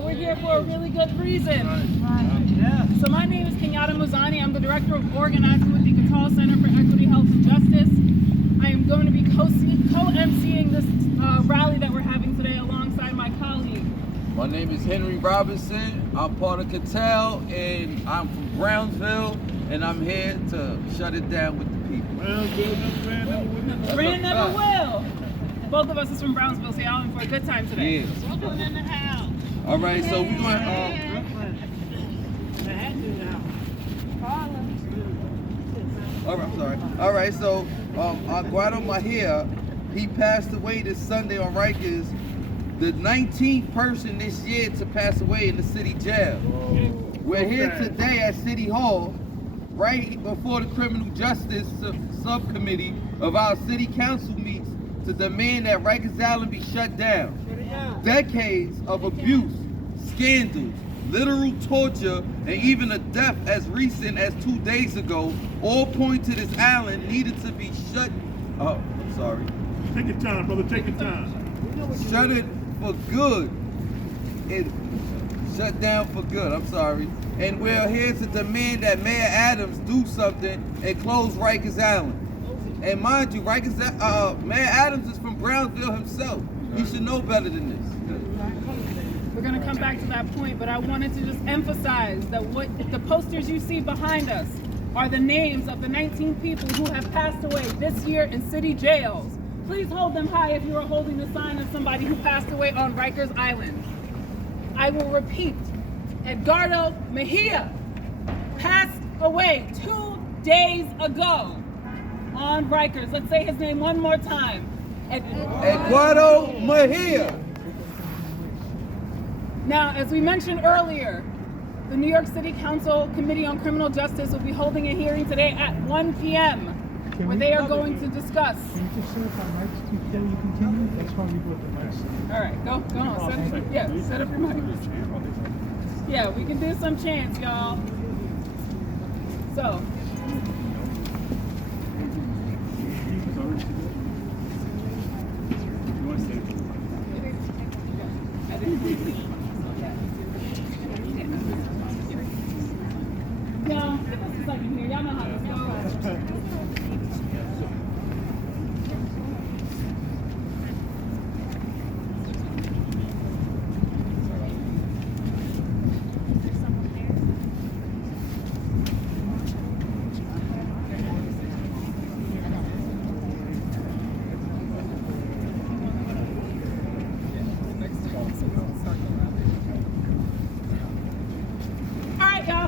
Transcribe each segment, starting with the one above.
We're here for a really good reason. So my name is Kenyatta Muzani. I'm the Director of Organizing with the Qatar Center for Equity, Health, and Justice. I am going to be co-emceeing this rally that we're having today alongside my colleague. My name is Henry Robinson. I'm part of Cattell, and I'm from Brownsville, and I'm here to shut it down with the people. Brand never will. Both of us is from Brownsville, so y'all in for a good time today. Yeah. Brooklyn in the house. All right, so we're going All right, so Aguado Mahia, he passed away this Sunday on Rikers, the 19th person this year to pass away in the city jail. We're here today at City Hall, right before the Criminal Justice Subcommittee of our City Council meets to demand that Rikers Island be shut down. Decades of abuse, scandals, literal torture, and even a death as recent as 2 days ago all point to this island needed to be shut. Oh, I'm sorry. Take your time, brother. Take your time. Shut it for good. It shut down for good. I'm sorry. And we're here to demand that Mayor Adams do something and close Rikers Island. And mind you, Mayor Adams is from Brownsville himself. He should know better than this. We're going to come back to that point, but I wanted to just emphasize that what the posters you see behind us are the names of the 19 people who have passed away this year in city jails. Please hold them high if you are holding the sign of somebody who passed away on Rikers Island. I will repeat, Edgardo Mejia passed away 2 days ago on Rikers. Let's say his name one more time. Eduardo Mejia. Now, as we mentioned earlier, the New York City Council Committee on Criminal Justice will be holding a hearing today at 1 p.m. where they are going to discuss. Can you just set up our mics before you continue? That's why we brought the mics. All right, go on. Set up your mics. Yeah, we can do some chants, y'all. So. Y'all, give us a second here. Y'all know how this goes.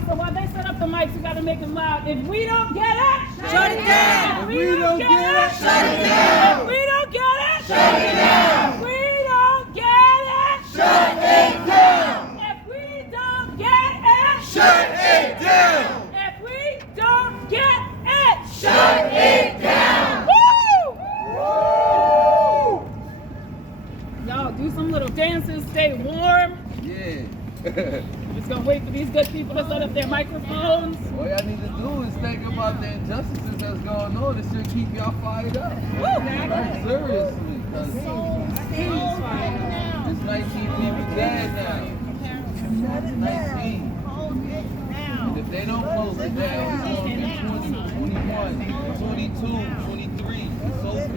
So while they set up the mics, we gotta make them loud. If we don't get it, shut it down. If we don't get it, shut it down. If we don't get it, shut it down. If we don't get it, shut it down. If we don't get it, shut it down. If we don't get it, shut it down. Woo! Y'all do some little dances, stay warm. Yeah. Just gonna wait for these good people to set up their microphones. All y'all need to do is think about the injustices that's going on. It should keep y'all fired up. Like, seriously. Cause it's 19 people dead now. 19. And if they don't close it down, it's going to be 20, 21, 22, 23. It's over.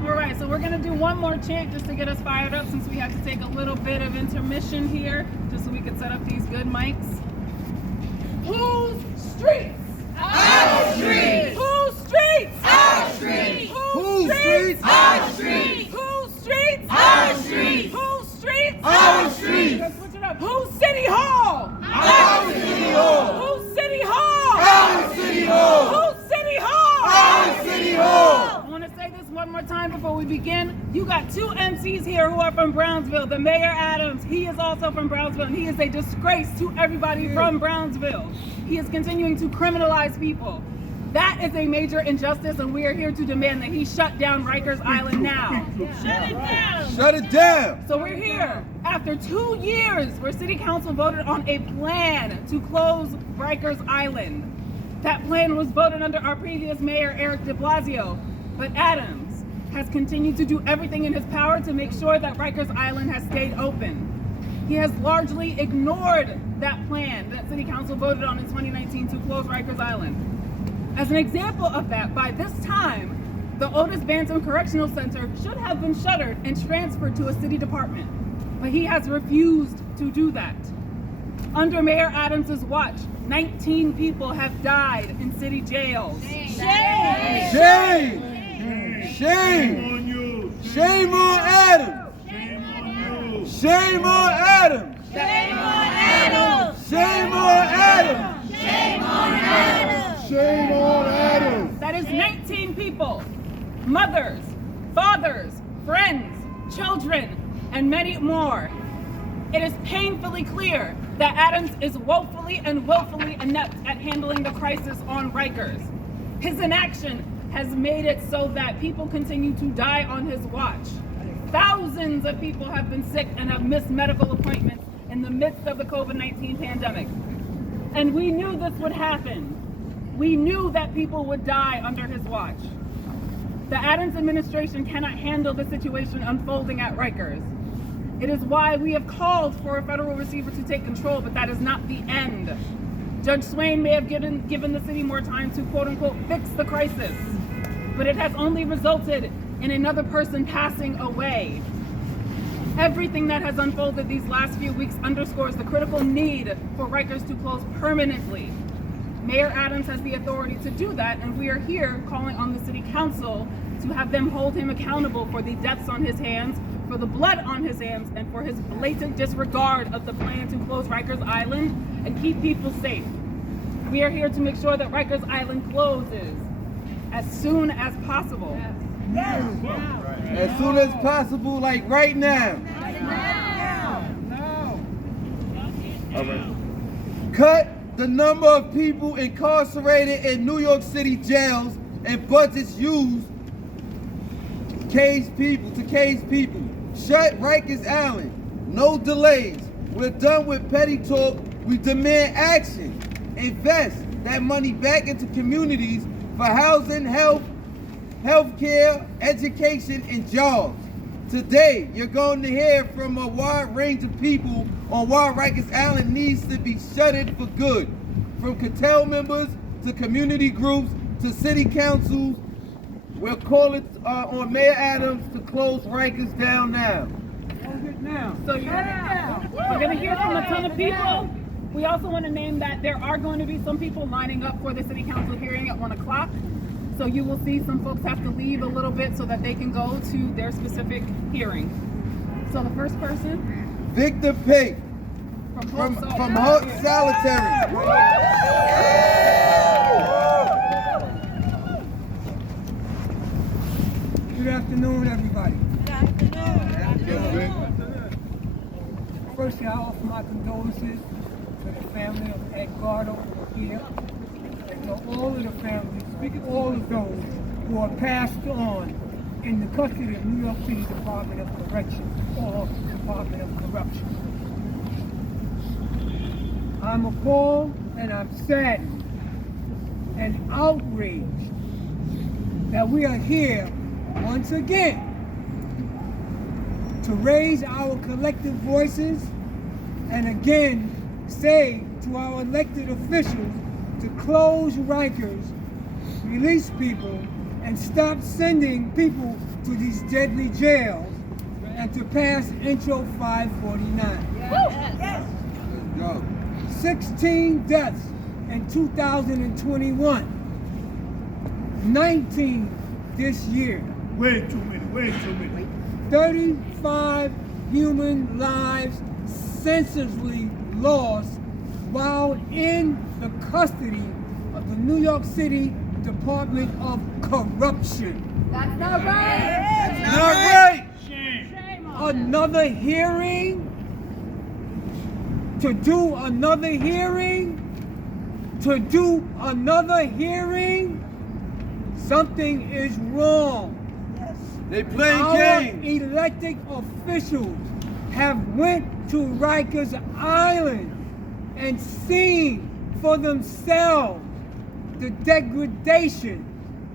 All right, so we're gonna do one more chant just to get us fired up since we had to take a little bit of intermission here, just so we could set up these good mics. Whose streets? Our streets. Whose streets? Our streets. Whose streets? Our streets. Whose streets? Our streets. Whose streets? Our streets. Let's switch it up. Whose city hall? Our City Hall. Whose city hall? Our City Hall. Whose city hall? Our City Hall. I want to say this one more time before we begin. You got two MCs here who are from Brownsville. The Mayor Adams, he is also from Brownsville, and he is a disgrace to everybody from Brownsville. He is continuing to criminalize people. That is a major injustice, and we are here to demand that he shut down Rikers Island now. Shut it down! Shut it down. So we're here after 2 years where City Council voted on a plan to close Rikers Island. That plan was voted under our previous mayor, Eric de Blasio, but Adams has continued to do everything in his power to make sure that Rikers Island has stayed open. He has largely ignored that plan that City Council voted on in 2019 to close Rikers Island. As an example of that, by this time, the Otis Bantam Correctional Center should have been shuttered and transferred to a city department, but he has refused to do that. Under Mayor Adams' watch, 19 people have died in city jails. Shame. Shame Shame. on you. Shame on Adams. Shame on you. Shame on Adams. Shame on Adams! Shame on Adams. Shame on Adams! Shame on Adams. That is 19 people, mothers, fathers, friends, children, and many more. It is painfully clear that Adams is woefully and willfully inept at handling the crisis on Rikers. His inaction has made it so that people continue to die on his watch. Thousands of people have been sick and have missed medical appointments in the midst of the COVID-19 pandemic. And we knew this would happen. We knew that people would die under his watch. The Adams administration cannot handle the situation unfolding at Rikers. It is why we have called for a federal receiver to take control, but that is not the end. Judge Swain may have given the city more time to quote unquote fix the crisis, but it has only resulted in another person passing away. Everything that has unfolded these last few weeks underscores the critical need for Rikers to close permanently. Mayor Adams has the authority to do that, and we are here calling on the City Council to have them hold him accountable for the deaths on his hands, for the blood on his hands, and for his blatant disregard of the plan to close Rikers Island and keep people safe. We are here to make sure that Rikers Island closes as soon as possible. As soon as possible, like right now. All right. Cut the number of people incarcerated in New York City jails and budgets used to cage people. Shut Rikers Island. No delays. We're done with petty talk. We demand action. Invest that money back into communities for housing, health care, education, and jobs. Today, you're going to hear from a wide range of people on why Rikers Island needs to be shuttered for good. From cartel members to community groups to city councils, we're calling on Mayor Adams to close Rikers down now. So we're going to hear from a ton of people. We also want to name that there are going to be some people lining up for the City Council hearing at 1 o'clock. So you will see some folks have to leave a little bit so that they can go to their specific hearing. So the first person? Victor Pate from Holt Solitary. Good afternoon, everybody. First, I offer my condolences to the family of Edgardo here, and to all of the families, all of those who are passed on in the custody of New York City Department of Corrections or Department of Corruption. I'm appalled and I'm saddened and outraged that we are here once again to raise our collective voices and again say to our elected officials to close Rikers, release people, and stop sending people to these deadly jails, and to pass Intro 549. Yes. Let's go. 16 deaths in 2021, 19 this year. Way too many. 35 human lives senselessly lost while in the custody of the New York City Department of Corruption. That's not right. Not right. Another hearing? To do another hearing? to do another hearing, something is wrong. They playing Our games. elected officials have went to Rikers Island and seen for themselves the degradation,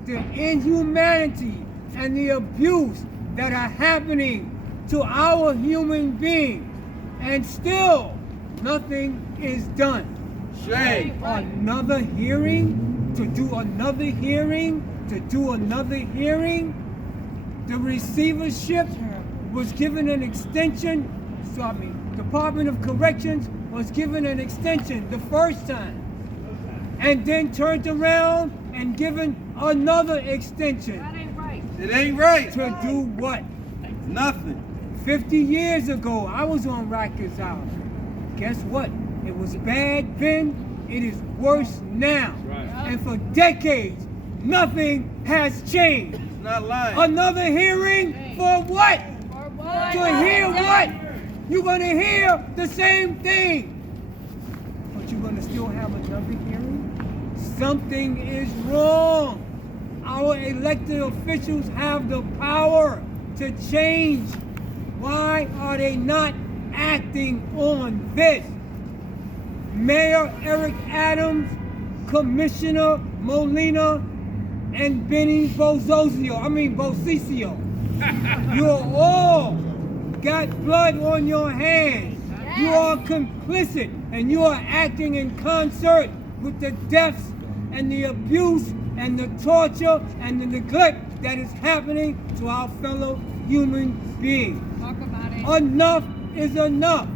the inhumanity, and the abuse that are happening to our human beings, and still nothing is done. Shame. Another hearing, to do another hearing, to do another hearing. The receivership was given an extension, Department of Corrections was given an extension the first time, and then turned around and given another extension. It ain't right. To do what? Nothing. 50 years ago, I was on Rikers Island. Guess what? It was bad then, it is worse now. And for decades, nothing has changed. It's not lying. Another hearing for what? To hear what? You're gonna hear the same thing. But you're gonna still have another hearing? Something is wrong. Our elected officials have the power to change. Why are they not acting on this? Mayor Eric Adams, Commissioner Molina, and Benny Bosicio. You all got blood on your hands. You are complicit, and you are acting in concert with the deaths and the abuse and the torture and the neglect that is happening to our fellow human beings. Talk about it. Enough is enough.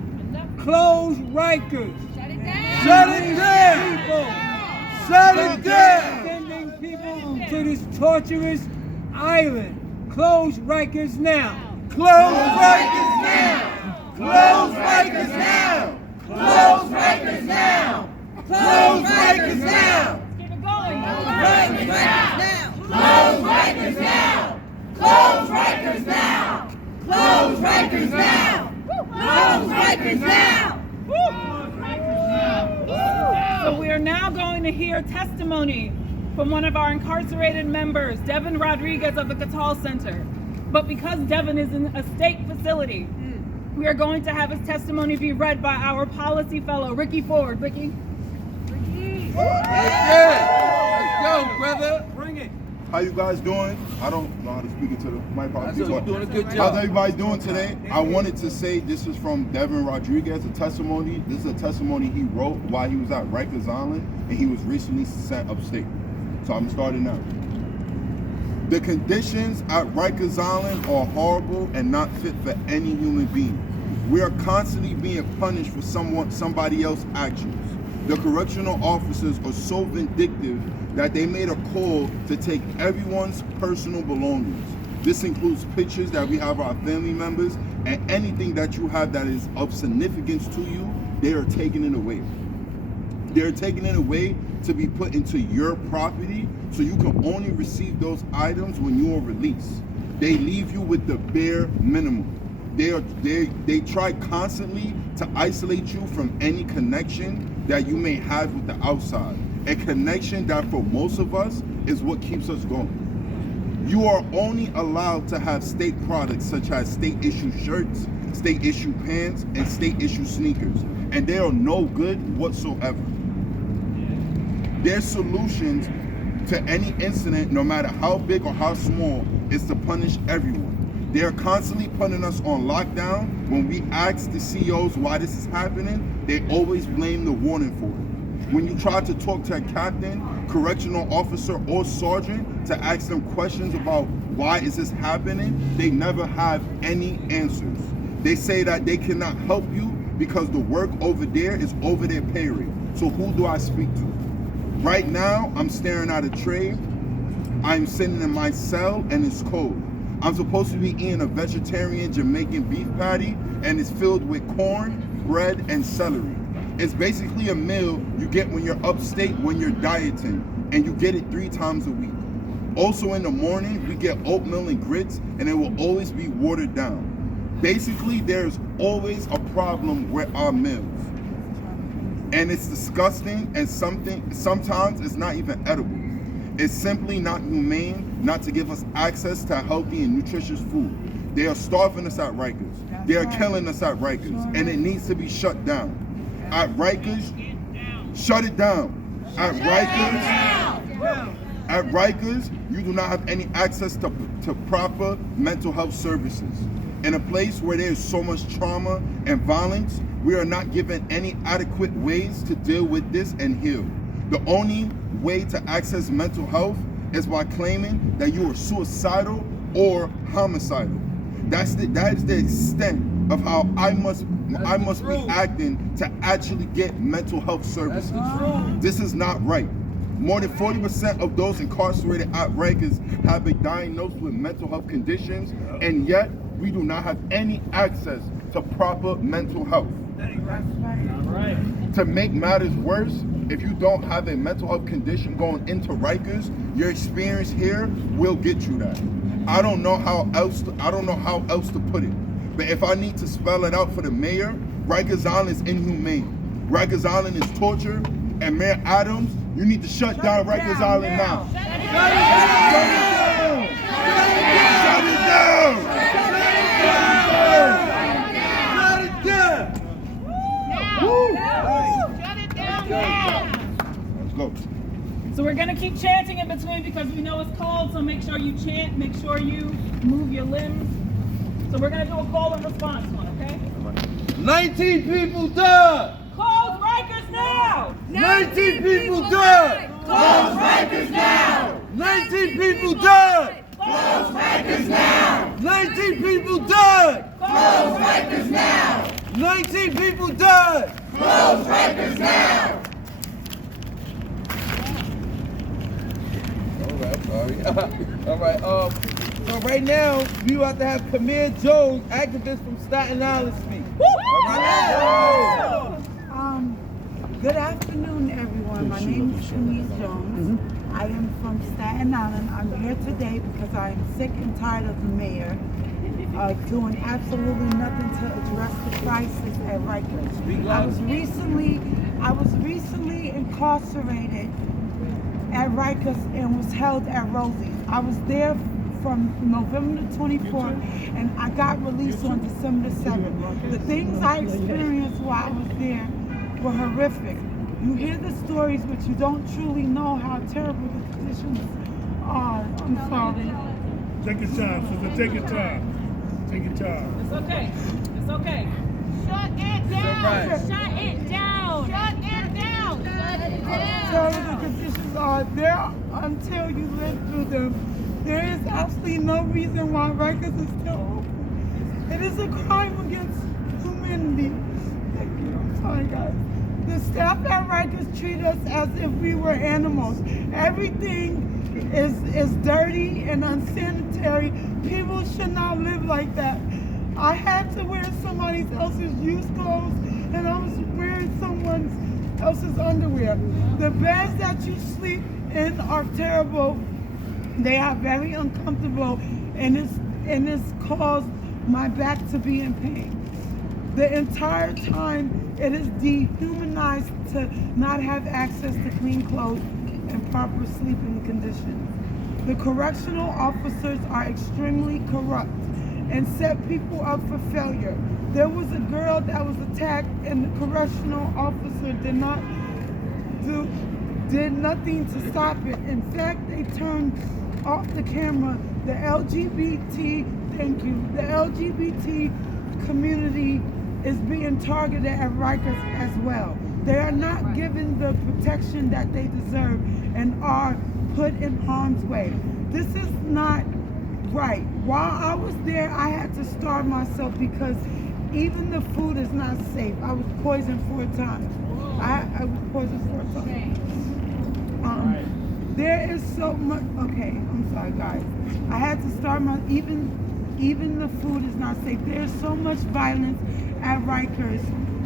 Close Rikers. Shut it down. Shut it down. People. Shut it down. Sending people to this torturous island. Close Rikers now. Close Rikers now. Close Rikers now. Close Rikers now. Close Rikers now. Keep it going. Close Rikers now. Close Rikers now. Close Rikers now. Close Rikers now. So we are now going to hear testimony from one of our incarcerated members, Devin Rodriguez of the Catal Center. But because Devin is in a state facility, we are going to have his testimony be read by our policy fellow, Ricky Ford. Ricky? Let's go, brother. Bring it. How you guys doing? I don't know how to speak into the mic. You're doing a good How's job. everybody doing today? I wanted to say this is from Devin Rodriguez, a testimony. This is a testimony he wrote while he was at Rikers Island, and he was recently sent upstate. So I'm starting now. The conditions at Rikers Island are horrible and not fit for any human being. We are constantly being punished for somebody else's actions. The correctional officers are so vindictive that they made a call to take everyone's personal belongings. This includes pictures that we have of our family members, and anything that you have that is of significance to you, they are taking it away. They're taking it away to be put into your property, so you can only receive those items when you are released. They leave you with the bare minimum. They try constantly to isolate you from any connection that you may have with the outside. A connection that for most of us is what keeps us going. You are only allowed to have state products such as state issue shirts, state issue pants, and state issue sneakers, and they are no good whatsoever. Their solutions to any incident, no matter how big or how small, is to punish everyone. They are constantly putting us on lockdown. When we ask the CEOs why this is happening, they always blame the warden for it. When you try to talk to a captain, correctional officer, or sergeant to ask them questions about why is this happening, they never have any answers. They say that they cannot help you because the work over there is over their pay rate. So who do I speak to? Right now, I'm staring at a tray. I'm sitting in my cell and it's cold. I'm supposed to be eating a vegetarian Jamaican beef patty, and it's filled with corn, bread, and celery. It's basically a meal you get when you're upstate when you're dieting, and you get it 3 times a week. Also in the morning, we get oatmeal and grits, and it will always be watered down. Basically, there's always a problem with our meals. And it's disgusting, and sometimes it's not even edible. It's simply not humane not to give us access to healthy and nutritious food. They are starving us at Rikers. They are killing us at Rikers, and it needs to be shut down. At Rikers, shut it down. At Rikers, you do not have any access to proper mental health services. In a place where there is so much trauma and violence, we are not given any adequate ways to deal with this and heal. The only way to access mental health is by claiming that you are suicidal or homicidal. That is the extent of how I must be acting to actually get mental health services. This is not right. More than 40% of those incarcerated at Rikers have been diagnosed with mental health conditions, and yet we do not have any access to proper mental health. To make matters worse, if you don't have a mental health condition going into Rikers, your experience here will get you that. I don't know how else to put it. But if I need to spell it out for the mayor, Rikers Island is inhumane. Rikers Island is torture, and Mayor Adams, you need to shut down Rikers Island now. Shut it down! Let's go. So we're gonna keep chanting in between because we know it's cold, so make sure you chant, make sure you move your limbs. So we're gonna do a call and response one, okay? 19 people died! Close Rikers now! 19 people died! Close Rikers now! 19 people died! Close Rikers now! 19 people died! Close Rikers now! 19 people died! Close Rikers now! All right. So right now, we about to have Camille Jones, activist from Staten Island, speak. All right. Good afternoon, everyone. My name is Camille Jones. I am from Staten Island. I'm here today because I am sick and tired of the mayor doing absolutely nothing to address the crisis at Rikers. I was recently incarcerated at Rikers and was held at Rosie's. I was there from November the 24th and I got released on December 7th. The things I experienced while I was there were horrific. You hear the stories, but you don't truly know how terrible the conditions are. I'm sorry. Take your time, sister. Take your time. Take your time. It's okay. It's okay. Shut it down! Shut it down! Shut it down! Shut it down! Terrible the conditions are there until you live through them. There is absolutely no reason why Rikers is still open. It is a crime against humanity. Thank you. I'm sorry, guys. The staff at Rikers treat us as if we were animals. Everything is dirty and unsanitary. People should not live like that. I had to wear somebody else's used clothes and I was wearing someone else's underwear. The beds that you sleep in are terrible. They are very uncomfortable and it's caused my back to be in pain. The entire time it is dehumanized to not have access to clean clothes and proper sleeping conditions. The correctional officers are extremely corrupt and set people up for failure. There was a girl that was attacked and the correctional officer did nothing to stop it. In fact, they turned off the camera. The LGBT community is being targeted at Rikers as well. They are not given the protection that they deserve and are put in harm's way. This is not right. While I was there, I had to starve myself because even the food is not safe. I was poisoned 4 times. I was poisoned 4 times. There is so much. Okay, I'm sorry, guys. I had to starve my. Even the food is not safe. There's so much violence at Rikers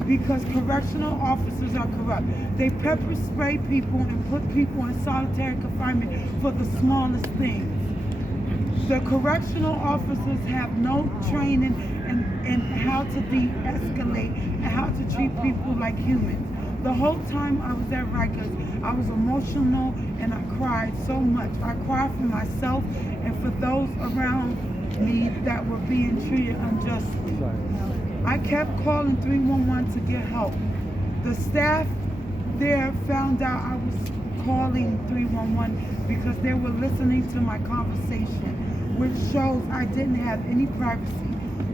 because correctional officers are corrupt. They pepper spray people and put people in solitary confinement for the smallest things. The correctional officers have no training in how to de-escalate and how to treat people like humans. The whole time I was at Rikers, I was emotional and I cried so much. I cried for myself and for those around me that were being treated unjustly. I kept calling 311 to get help. The staff there found out I was calling 311 because they were listening to my conversation, which shows I didn't have any privacy.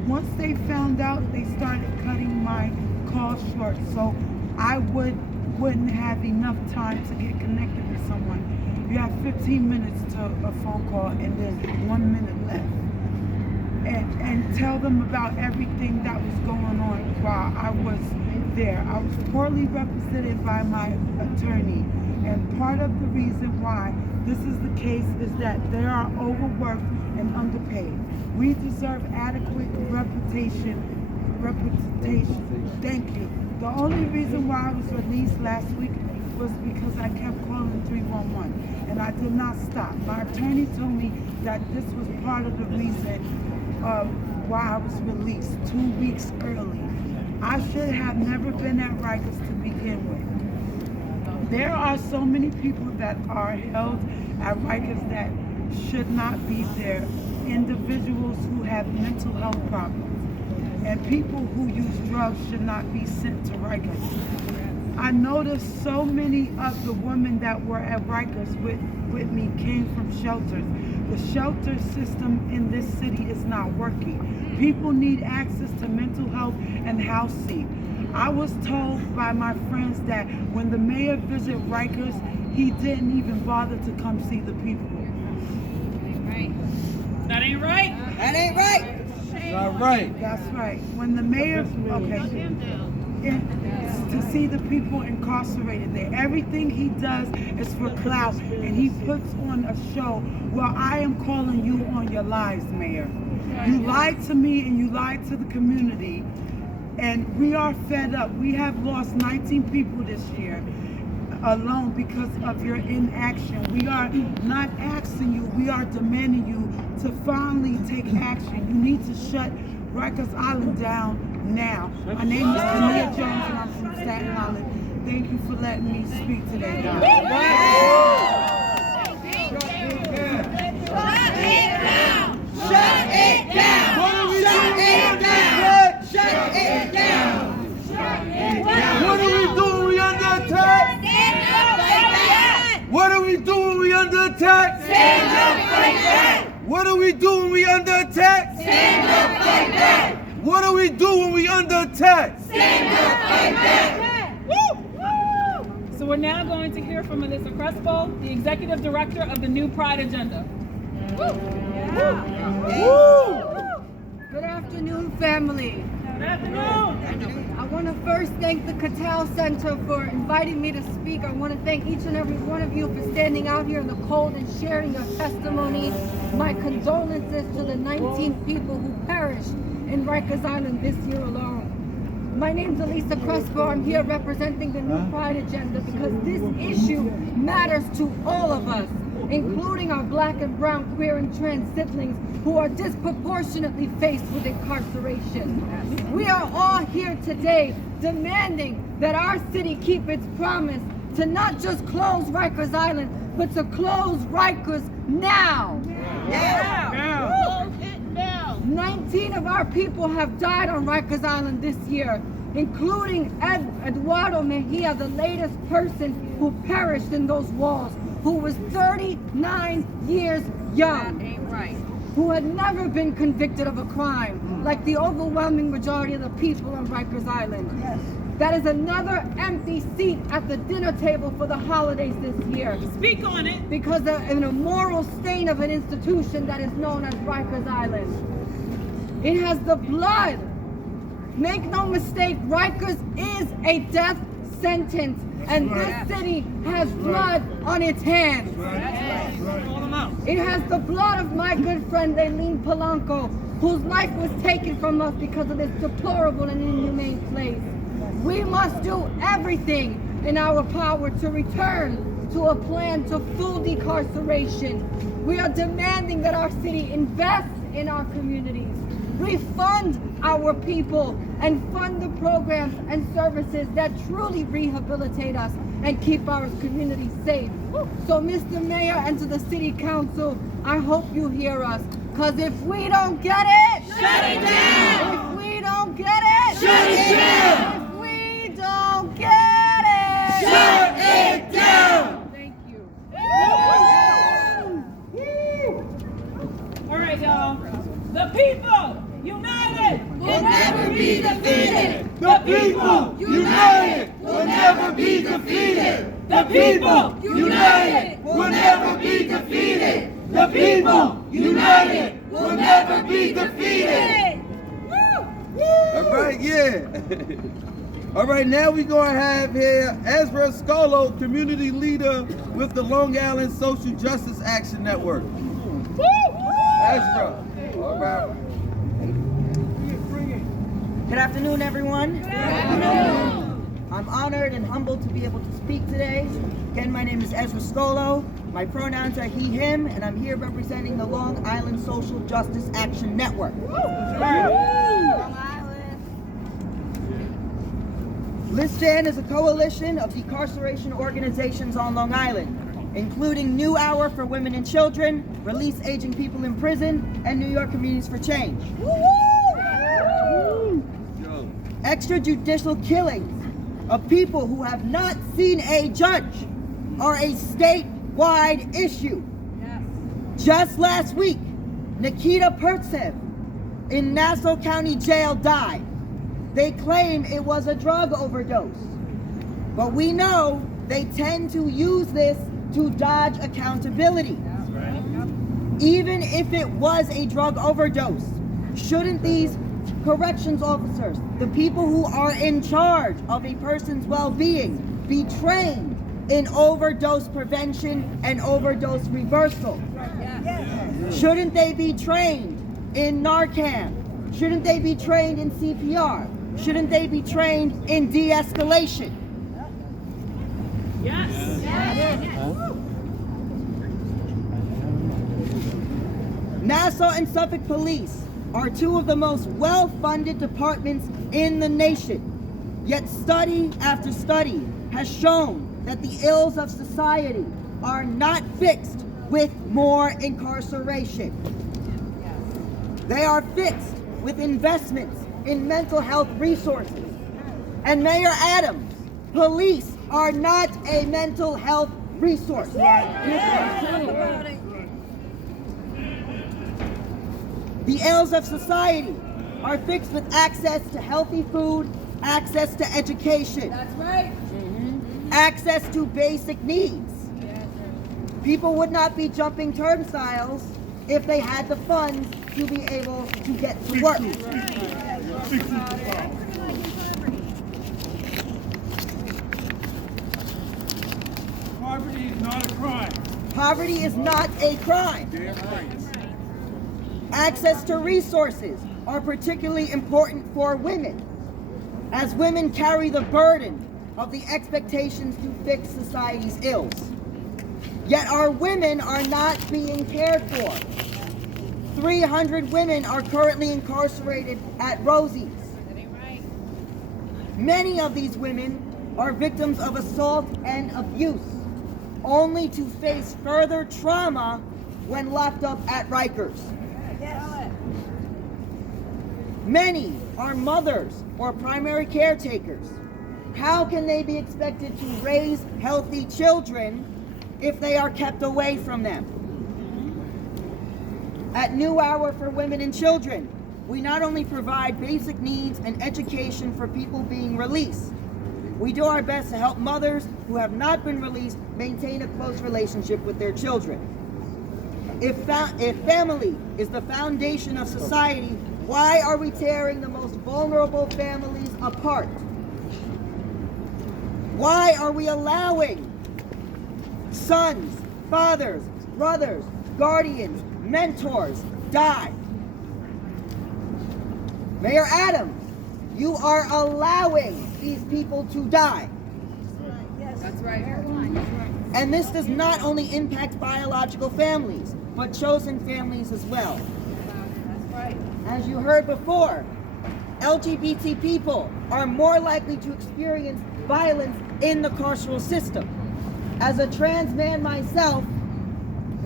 Once they found out, they started cutting my call short so I wouldn't have enough time to get connected with someone. You have 15 minutes to a phone call and then 1 minute left. And tell them about everything that was going on while I was there. I was poorly represented by my attorney, and part of the reason why this is the case is that they are overworked and underpaid. We deserve adequate representation. Thank you. The only reason why I was released last week was because I kept calling 311, and I did not stop. My attorney told me that this was part of the reason why I was released 2 weeks early. I should have never been at Rikers to begin with. There are so many people that are held at Rikers that should not be there. Individuals who have mental health problems and people who use drugs should not be sent to Rikers. I noticed so many of the women that were at Rikers with me came from shelters. The shelter system in this city is not working. People need access to mental health and housing. I was told by my friends that when the mayor visited Rikers, he didn't even bother to come see the people. That ain't right. That ain't right. Not right. That's right. When the mayor, to see the people incarcerated there. Everything he does is for clout, and he puts on a show. Well, I am calling you on your lies, Mayor. You lied to me and you lied to the community, and we are fed up. We have lost 19 people this year alone because of your inaction. We are not asking you, we are demanding you to finally take action. You need to shut Rikers Island down now. My name is Tania Jones and I'm from Staten Island. Thank you for letting me speak today, guys. Shut it down! Shut it down! What are we Shut doing? it down! Shut it down! What are we doing? We under attack? Stand up like that! What are we doing? We under attack? Stand up like that! What are we doing? We under attack? Stand up like that! What are we doing? We under attack? Stand up like that! So we're now going to hear from Melissa Crespo, the Executive Director of the New Pride Agenda. Good afternoon, family. Good afternoon. I want to first thank the Cattell Center for inviting me to speak. I want to thank each and every one of you for standing out here in the cold and sharing your testimony. My condolences to the 19 people who perished in Rikers Island this year alone. My name's Elisa Crespo. I'm here representing the New Pride Agenda because this issue matters to all of us, including our black and brown, queer and trans siblings who are disproportionately faced with incarceration. We are all here today demanding that our city keep its promise to not just close Rikers Island, but to close Rikers now. Close it now. 19 of our people have died on Rikers Island this year, including Eduardo Mejia, the latest person who perished in those walls, who was 39 years young, who had never been convicted of a crime, like the overwhelming majority of the people on Rikers Island. Yes. That is another empty seat at the dinner table for the holidays this year, Speak on it. because of an immoral stain of an institution that is known as Rikers Island. It has the blood. Make no mistake, Rikers is a death sentence, and this city has blood on its hands. Call them out. It has the blood of my good friend Aileen Polanco, whose life was taken from us because of this deplorable and inhumane place. We must do everything in our power to return to a plan to full decarceration. We are demanding that our city invest in our communities, refund our people, and fund the programs and services that truly rehabilitate us and keep our community safe. So, Mr. Mayor and to the City Council, I hope you hear us, because if we don't get it, Shut it down! if we don't get it, Shut it down! if we don't get it, Shut it down! Thank you. All right, y'all. The people united Will never be defeated! The people united will never be defeated! The people united will never be defeated! The people united will never be defeated! All right, yeah. All right, now we're going to have here Ezra Scolo, community leader with the Long Island Social Justice Action Network. Ezra. All right. Good afternoon, everyone. Good afternoon. I'm honored and humbled to be able to speak today. Again, my name is Ezra Scolo. My pronouns are he, him, and I'm here representing the Long Island Social Justice Action Network. LISJAN is a coalition of decarceration organizations on Long Island, including New Hour for Women and Children, Release Aging People in Prison, and New York Communities for Change. Extrajudicial killings of people who have not seen a judge are a statewide issue. Just last week, Nikita Pertsev in Nassau County Jail died. They claim it was a drug overdose. But we know they tend to use this to dodge accountability. Even if it was a drug overdose, shouldn't these corrections officers, the people who are in charge of a person's well-being, be trained in overdose prevention and overdose reversal? Shouldn't they be trained in Narcan? Shouldn't they be trained in CPR? Shouldn't they be trained in de-escalation? Yes. Nassau and Suffolk Police are two of the most well-funded departments in the nation. Yet study after study has shown that the ills of society are not fixed with more incarceration. They are fixed with investments in mental health resources. And Mayor Adams, police are not a mental health resource. The ills of society are fixed with access to healthy food, access to education. That's right. Access to basic needs. People would not be jumping turnstiles if they had the funds to be able to get to work. Poverty is not a crime. Poverty is not a crime. Access to resources are particularly important for women, as women carry the burden of the expectations to fix society's ills. Yet our women are not being cared for. 300 women are currently incarcerated at Rosie's. Many of these women are victims of assault and abuse, only to face further trauma when locked up at Rikers. Many are mothers or primary caretakers. How can they be expected to raise healthy children if they are kept away from them? At New Hour for Women and Children, we not only provide basic needs and education for people being released, we do our best to help mothers who have not been released maintain a close relationship with their children. If family is the foundation of society, why are we tearing the most vulnerable families apart? Why are we allowing sons, fathers, brothers, guardians, mentors die? Mayor Adams, you are allowing these people to die. That's right. And this does not only impact biological families, but chosen families as well. That's right. As you heard before, LGBT people are more likely to experience violence in the carceral system. As a trans man myself,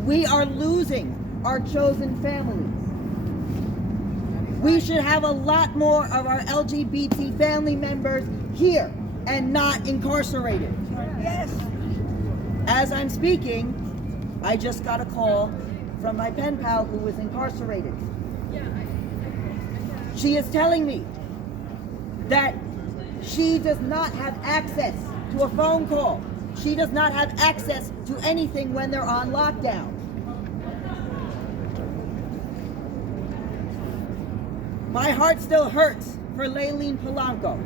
we are losing our chosen families. We should have a lot more of our LGBT family members here and not incarcerated. Yes. As I'm speaking, I just got a call from my pen pal who was incarcerated. She is telling me that she does not have access to a phone call. She does not have access to anything when they're on lockdown. My heart still hurts for Laylene Polanco.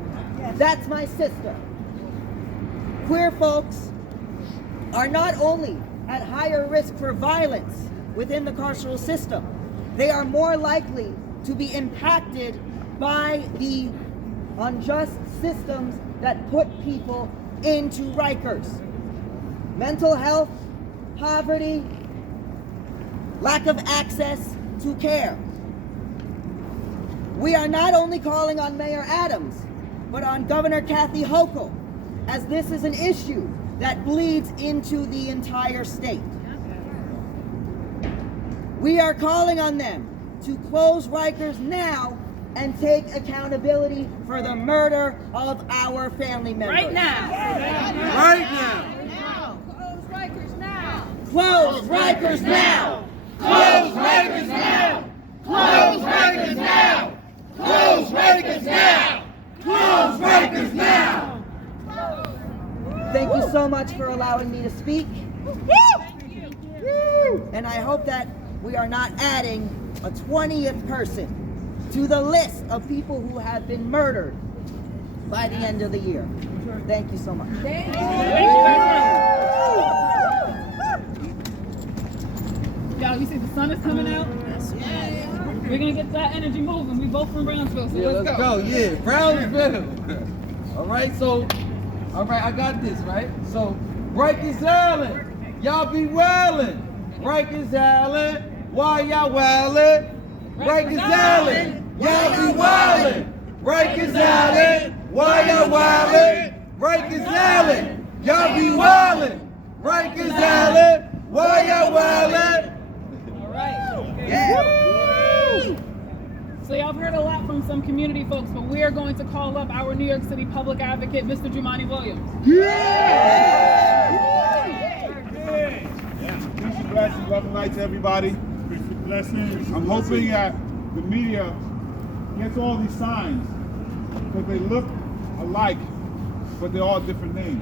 That's my sister. Queer folks are not only at higher risk for violence within the carceral system, they are more likely to be impacted by the unjust systems that put people into Rikers. Mental health, poverty, lack of access to care. We are not only calling on Mayor Adams, but on Governor Kathy Hochul, as this is an issue that bleeds into the entire state. We are calling on them to close Rikers now and take accountability for the murder of our family members. Right now. Right now. Close Rikers now. Close Rikers now! Close Rikers now! Close Rikers now! Close Rikers now! Close Rikers now! Thank you so much for allowing me to speak. And I hope that we are not adding a 20th person to the list of people who have been murdered by the end of the year. Thank you so much. Thank you very much. Y'all, you see the sun is coming out? We're gonna get that energy moving. We both from Brownsville, so Yeah, let's go. Yeah, Brownsville. All right, I got this, right? So, Rikers Island, y'all be wildin'. Rikers Island, why y'all wildin'? Rikers Island, y'all be wildin'. Rikers Island, why y'all wildin'? Rikers Island, y'all be wildin'. Rikers Island, why y'all wildin'? All right. Yeah. So y'all have heard a lot from some community folks, but we are going to call up our New York City public advocate, Mr. Jumani Williams. Peace and blessings, love and light to everybody. Peace and blessings. I'm hoping that the media gets all these signs because they look alike, but they're all different names.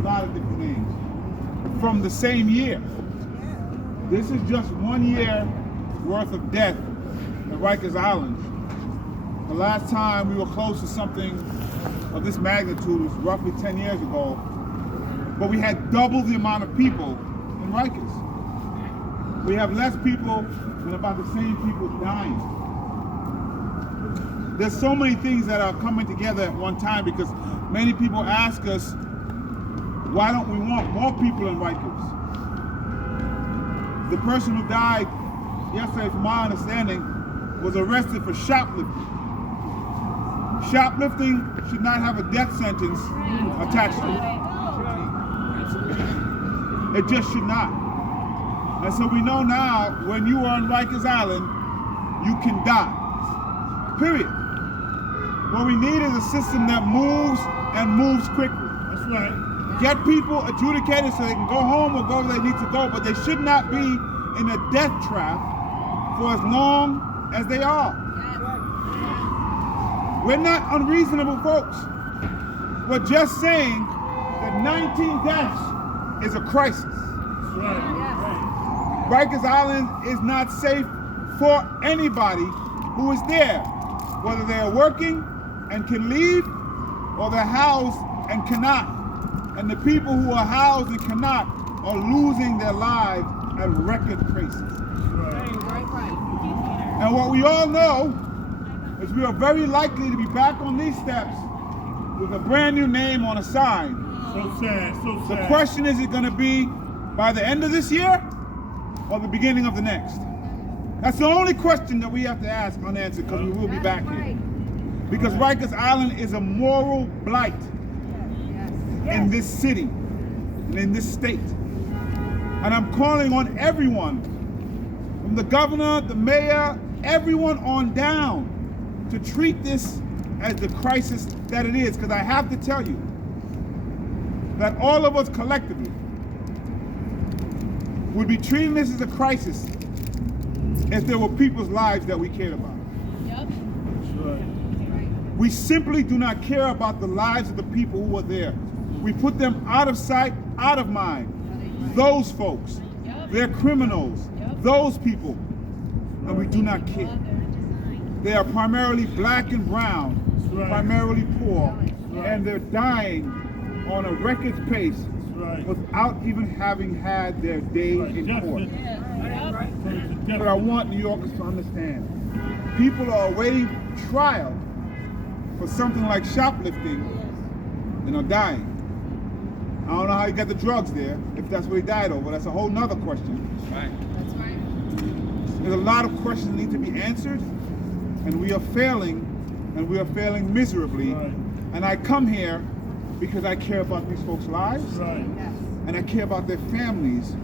A lot of different names from the same year. This is just 1 year worth of death at Rikers Island. The last time we were close to something of this magnitude was roughly 10 years ago, but we had double the amount of people in Rikers. We have less people and about the same people dying. There's so many things that are coming together at one time because many people ask us, why don't we want more people in Rikers? The person who died yesterday, from my understanding, was arrested for shoplifting. Shoplifting should not have a death sentence attached to it. It just should not. And so we know now, when you are on Rikers Island, you can die. Period. What we need is a system that moves and moves quickly. That's right. Get people adjudicated so they can go home or go where they need to go, but they should not be in a death trap for as long as they are. We're not unreasonable folks. We're just saying that 19 deaths is a crisis. Rikers Island is not safe for anybody who is there, whether they're working and can leave or they're housed and cannot. And the people who are housed and cannot are losing their lives at record paces. And what we all know is we are very likely to be back on these steps with a brand new name on a sign. So sad, so sad. The question is it going to be by the end of this year or the beginning of the next? That's the only question that we have to ask unanswered, because we will be back here. Because Rikers Island is a moral blight in this city and in this state. And I'm calling on everyone, from the governor, the mayor, everyone on down, to treat this as the crisis that it is. Because I have to tell you that all of us collectively would be treating this as a crisis if there were people's lives that we cared about. Yep. We simply do not care about the lives of the people who are there. We put them out of sight, out of mind. Those folks, they're criminals, those people, and we do not care. They are primarily black and brown, primarily poor, and they're dying on a record pace without even having had their day in court. But I want New Yorkers to understand, people are awaiting trial for something like shoplifting and are dying. I don't know how he got the drugs there, if that's what he died over. That's a whole nother question. That's right. There's a lot of questions that need to be answered, and we are failing miserably. And I come here because I care about these folks' lives, and I care about their families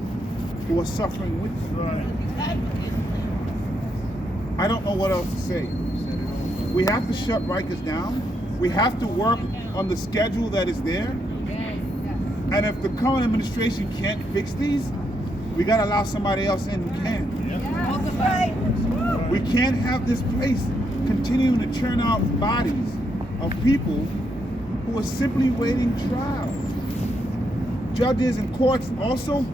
who are suffering with them. I don't know what else to say. We have to shut Rikers down. We have to work on the schedule that is there. And if the current administration can't fix these, we got to allow somebody else in who can. We can't have this place continuing to churn out bodies of people who are simply waiting trial. Judges and courts also,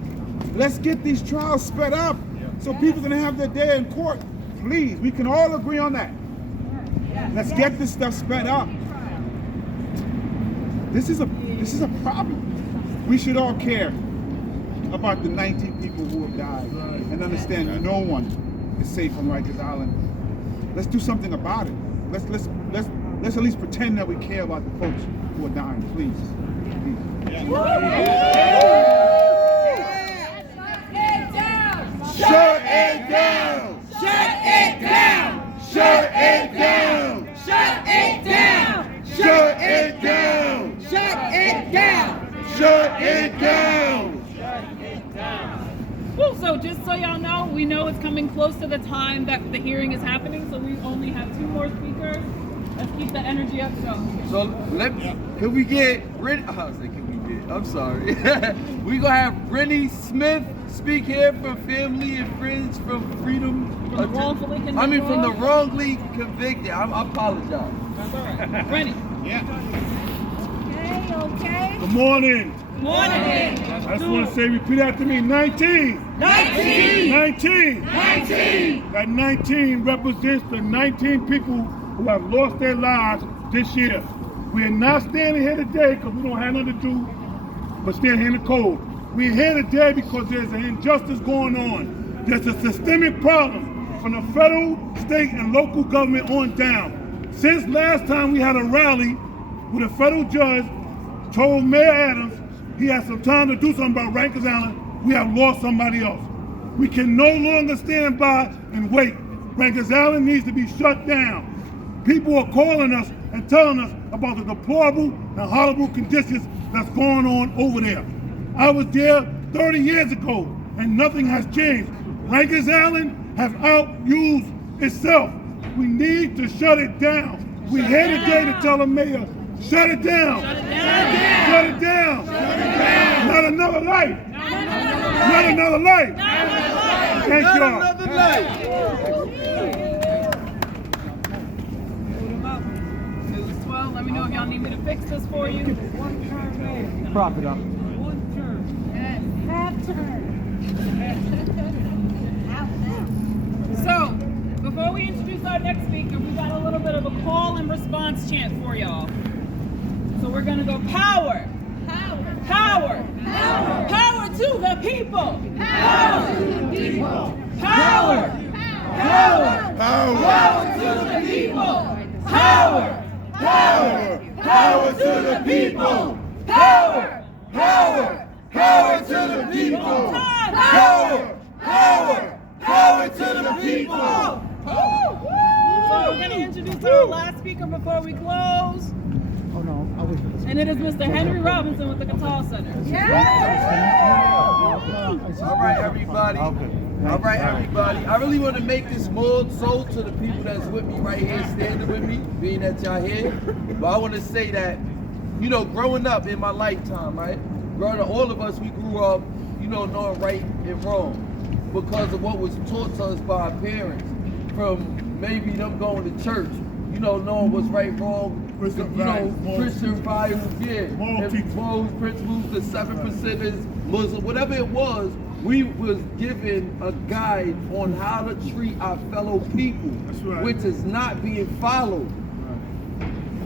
let's get these trials sped up so people can have their day in court. Please, we can all agree on that. Let's get this stuff sped up. This is a problem. We should all care about the 19 people who have died and understand no one is safe on Rikers Island. Let's do something about it. Let's at least pretend that we care about the folks who are dying, please. Shut it down! Shut it down! Shut it down! Shut it down! Shut it down! Shut it down! Shut it down! Well, so just so y'all know, we know it's coming close to the time that the hearing is happening, so we only have 2 more speakers. Let's keep the energy up, So can we get Brittany? I'm sorry. We gonna have Brittany Smith speak here from Family and Friends from Freedom. From the wrongfully convicted. I mean, from the wrongly convicted. I apologize. That's all right. Brittany. Okay. Good morning. Good morning. I just want to say, repeat after me, 19. 19. 19. 19. That 19 represents the 19 people who have lost their lives this year. We are not standing here today because we don't have nothing to do but stand here in the cold. We're here today because there's an injustice going on. There's a systemic problem from the federal, state, and local government on down. Since last time we had a rally with a federal judge told Mayor Adams he has some time to do something about Rikers Island, we have lost somebody else. We can no longer stand by and wait. Rikers Island needs to be shut down. People are calling us and telling us about the deplorable and horrible conditions that's going on over there. I was there 30 years ago and nothing has changed. Rikers Island has outused itself. We need to shut it down. We're here today to tell the mayor, shut it down. Shut it down. Shut it down. Shut it down. Not another life. Not another life. Thank y'all. Not another life. News 12. Let me know if y'all need me to fix this for you. Prop it up. Half turn. So, before we introduce our next speaker, we got a little bit of a call and response chant for y'all. So we're gonna go power. Power. Power. Power. Power to the people. Power to the people. Power. Power. Power to the people. Power. Power. Power to the people. Power. Power. Power to the people. Power. Power. Power Power to the people. So we're going to introduce our last speaker before we close. Oh no, I'll wait for this. And it is Mr. Henry Robinson with the Catal Center. All right, everybody. All right, everybody. I really want to make this more so to the people that's with me right here, standing with me, being that y'all here. But I want to say that, you know, growing up in my lifetime, right? Growing up, all of us, we grew up, you know, knowing right and wrong because of what was taught to us by our parents. From maybe them going to church, you know, knowing what's right, wrong, Christian values, yeah, moral principles, the 7%ers, Muslim, whatever it was, we was given a guide on how to treat our fellow people, which is not being followed.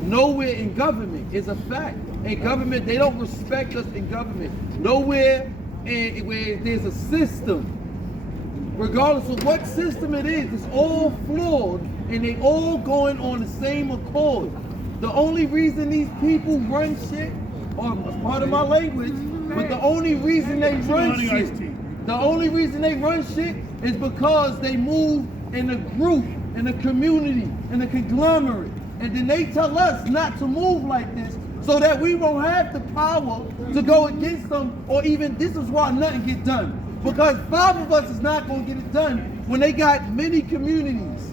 Nowhere in government is a fact. In government, they don't respect us in government. Nowhere where there's a system, regardless of what system it is, it's all flawed and they all going on the same accord. The only reason these people run shit, or part of my language, but the only reason they run shit, the only reason they run shit is because they move in a group, in a community, in a conglomerate. And then they tell us not to move like this so that we won't have the power to go against them, or even this is why nothing get done. Because 5 of us is not going to get it done when they got many communities.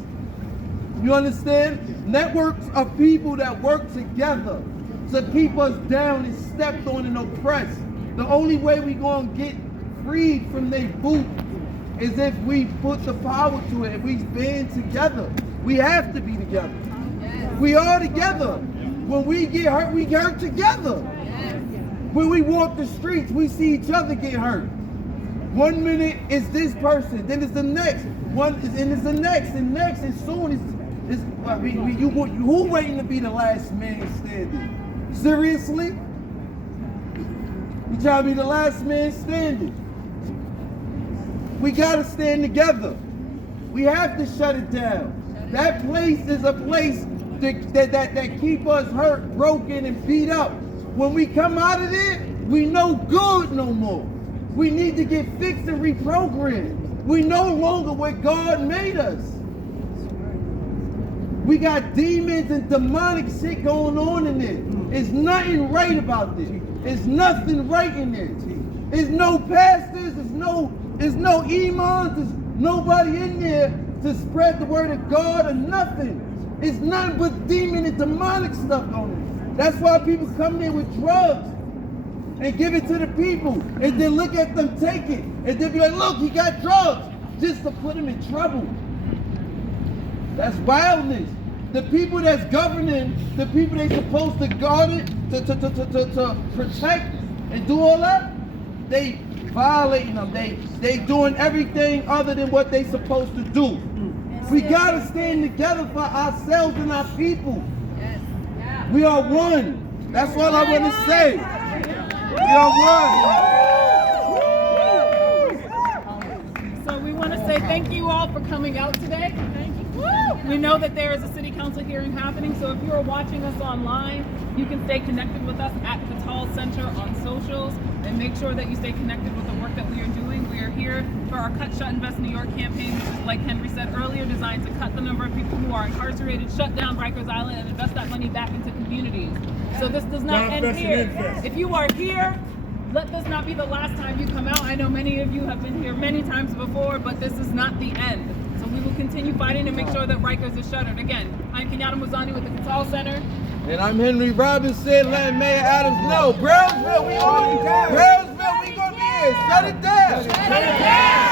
You understand? Networks of people that work together to keep us down and stepped on and oppressed. The only way we going to get freed from their boot is if we put the power to it, if we band together. We have to be together. We are together. When we get hurt, we get hurt together. When we walk the streets, we see each other get hurt. 1 minute is this person, then it's the next. And it's the next, and next, and soon it's who waiting to be the last man standing? Seriously? You try to be the last man standing. We gotta stand together. We have to shut it down. That place is a place that keep us hurt, broken, and beat up. When we come out of there, we no good no more. We need to get fixed and reprogrammed. We no longer what God made us. We got demons and demonic shit going on in there. There's nothing right about this. There's nothing right in there. There's no pastors, there's no imams, there's nobody in there to spread the word of God or nothing. It's nothing but demon and demonic stuff going on. That's why people come there with drugs and give it to the people, and then look at them take it, and then be like, look, he got drugs, just to put him in trouble. That's wildness. The people that's governing, the people they supposed to guard it, to protect and do all that, they violating them. They doing everything other than what they supposed to do. We gotta stand together for ourselves and our people. We are one. That's all I want to say. We are one. So we want to say thank you all for coming out today. We know that there is a city council hearing happening, so if you are watching us online, you can stay connected with us at Catal Center on socials, and make sure that you stay connected with the work that we are doing. We are here for our Cut, Shut, Invest New York campaign, which is, like Henry said earlier, designed to cut the number of people who are incarcerated, shut down Rikers Island, and invest that money back into communities. So this does not end here. If you are here, let this not be the last time you come out. I know many of you have been here many times before, but this is not the end. So we will continue fighting to make sure that Rikers is shuttered. Again, I'm Kenyatta Muzani with the Catal Center. And I'm Henry Robinson, letting Mayor Adams know. Brownsville, we on. Brownsville, we gonna be here. Shut it down. Shut it down.